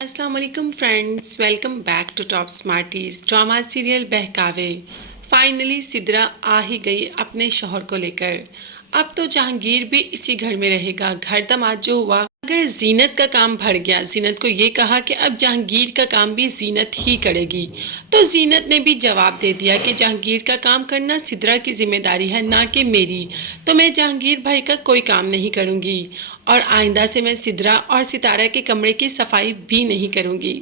अस्सलाम वालेकुम friends, welcome back to Top Smarties. Drama serial Behkave. Finally Sidra आ ही गई अपने शौहर को लेकर। अब तो जहांगीर भी इसी घर में रहेगा। घर दामाद जो हुआ, अगर जीनत का काम भर गया, जीनत को ये कहा कि अब जहांगीर का काम भी जीनत ही करेगी, तो जीनत ने भी जवाब दे दिया कि जहांगीर का काम करना सिद्रा की जिम्मेदारी है, ना कि मेरी। तो मैं जहांगीर भाई का कोई काम नहीं करूंगी और आइंदा से मैं सिद्रा और सितारा के कमरे की सफाई भी नहीं करूंगी।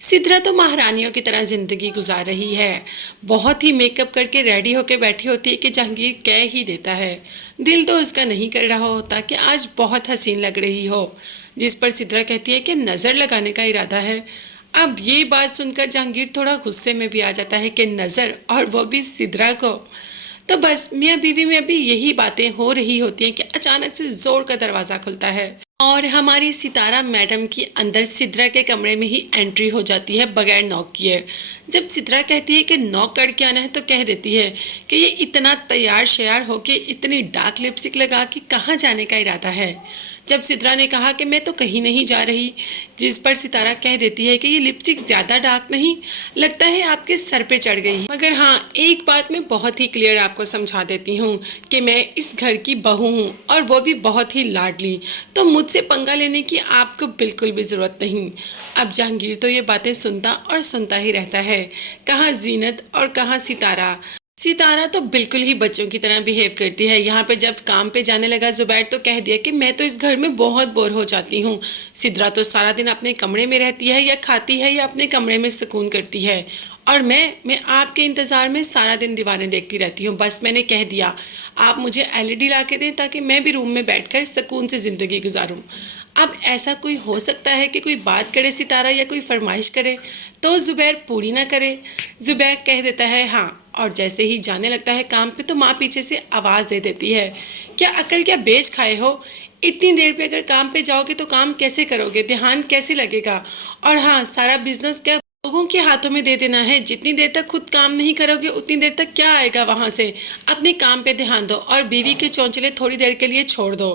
सिद्रा तो महारानियों की तरह ज़िंदगी गुजार रही है। बहुत ही मेकअप करके रेडी होकर बैठी होती है कि जहांगीर कह ही देता है। दिल तो उसका नहीं कर रहा होता कि आज बहुत हसीन लग रही हो, जिस पर सिद्रा कहती है कि नज़र लगाने का इरादा है। अब ये बात सुनकर जहांगीर थोड़ा गुस्से में भी आ जाता है कि नज़र, और वो भी सिद्रा को। तो बस मियाँ बीवी में अभी यही बातें हो रही होती हैं कि अचानक से जोर का दरवाज़ा खुलता है और हमारी सितारा मैडम की अंदर सिद्रा के कमरे में ही एंट्री हो जाती है बगैर नॉक किए। जब सिद्रा कहती है कि नॉक करके आना है, तो कह देती है कि ये इतना तैयार श्यार होके इतनी डार्क लिपस्टिक लगा के कहाँ जाने का इरादा है। जब सिद्रा ने कहा कि मैं तो कहीं नहीं जा रही, जिस पर सितारा कह देती है कि ये लिपस्टिक ज़्यादा डार्क नहीं, लगता है आपके सर पे चढ़ गई। मगर हाँ, एक बात मैं बहुत ही क्लियर आपको समझा देती हूँ कि मैं इस घर की बहू हूँ और वो भी बहुत ही लाडली, तो मुझसे पंगा लेने की आपको बिल्कुल भी ज़रूरत नहीं। अब जहांगीर तो ये बातें सुनता और सुनता ही रहता है। कहाँ जीनत और कहाँ सितारा। सितारा तो बिल्कुल ही बच्चों की तरह बिहेव करती है। यहाँ पे जब काम पे जाने लगा जुबैर, तो कह दिया कि मैं तो इस घर में बहुत बोर हो जाती हूँ। सिद्रा तो सारा दिन अपने कमरे में रहती है, या खाती है या अपने कमरे में सुकून करती है, और मैं आपके इंतज़ार में सारा दिन दीवारें देखती रहती हूँ। बस मैंने कह दिया आप मुझे एलईडी ला के दें ताकि मैं भी रूम में बैठकर सुकून से ज़िंदगी गुजारूँ। अब ऐसा कोई हो सकता है कि कोई बात करे सितारा या कोई फरमाइश करे तो जुबैर पूरी ना करे। जुबैर कह देता है हाँ, और जैसे ही जाने लगता है काम पे, तो माँ पीछे से आवाज़ दे देती है, क्या अकल क्या बेच खाए हो? इतनी देर पे अगर काम पे जाओगे तो काम कैसे करोगे, ध्यान कैसे लगेगा? और हाँ, सारा बिजनेस क्या लोगों के हाथों में दे देना है? जितनी देर तक खुद काम नहीं करोगे उतनी देर तक क्या आएगा वहाँ से? अपने काम पे ध्यान दो और बीवी के चौंचले थोड़ी देर के लिए छोड़ दो।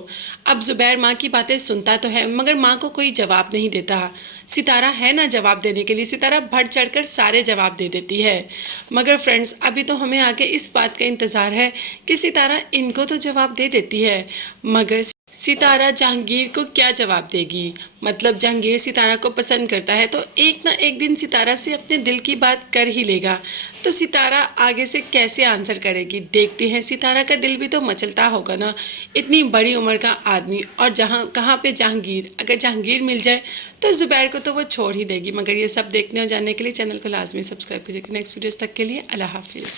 अब जुबैर माँ की बातें सुनता तो है, मगर माँ को कोई जवाब नहीं देता। सितारा है ना जवाब देने के लिए, सितारा बढ़ चढ़कर सारे जवाब दे देती है। मगर फ्रेंड्स, अभी तो हमें आगे इस बात का इंतज़ार है कि सितारा इनको तो जवाब दे देती है, मगर सितारा जहांगीर को क्या जवाब देगी? मतलब जहांगीर सितारा को पसंद करता है, तो एक ना एक दिन सितारा से अपने दिल की बात कर ही लेगा। तो सितारा आगे से कैसे आंसर करेगी, देखते हैं। सितारा का दिल भी तो मचलता होगा ना, इतनी बड़ी उम्र का आदमी, और जहाँ कहाँ पे जहांगीर। अगर जहांगीर मिल जाए तो जुबैर को तो वो छोड़ ही देगी। मगर ये सब देखने और जानने के लिए चैनल को लाजमी सब्सक्राइब कीजिएगा। नेक्स्ट वीडियोस तक के लिए अल्लाह हाफिज़।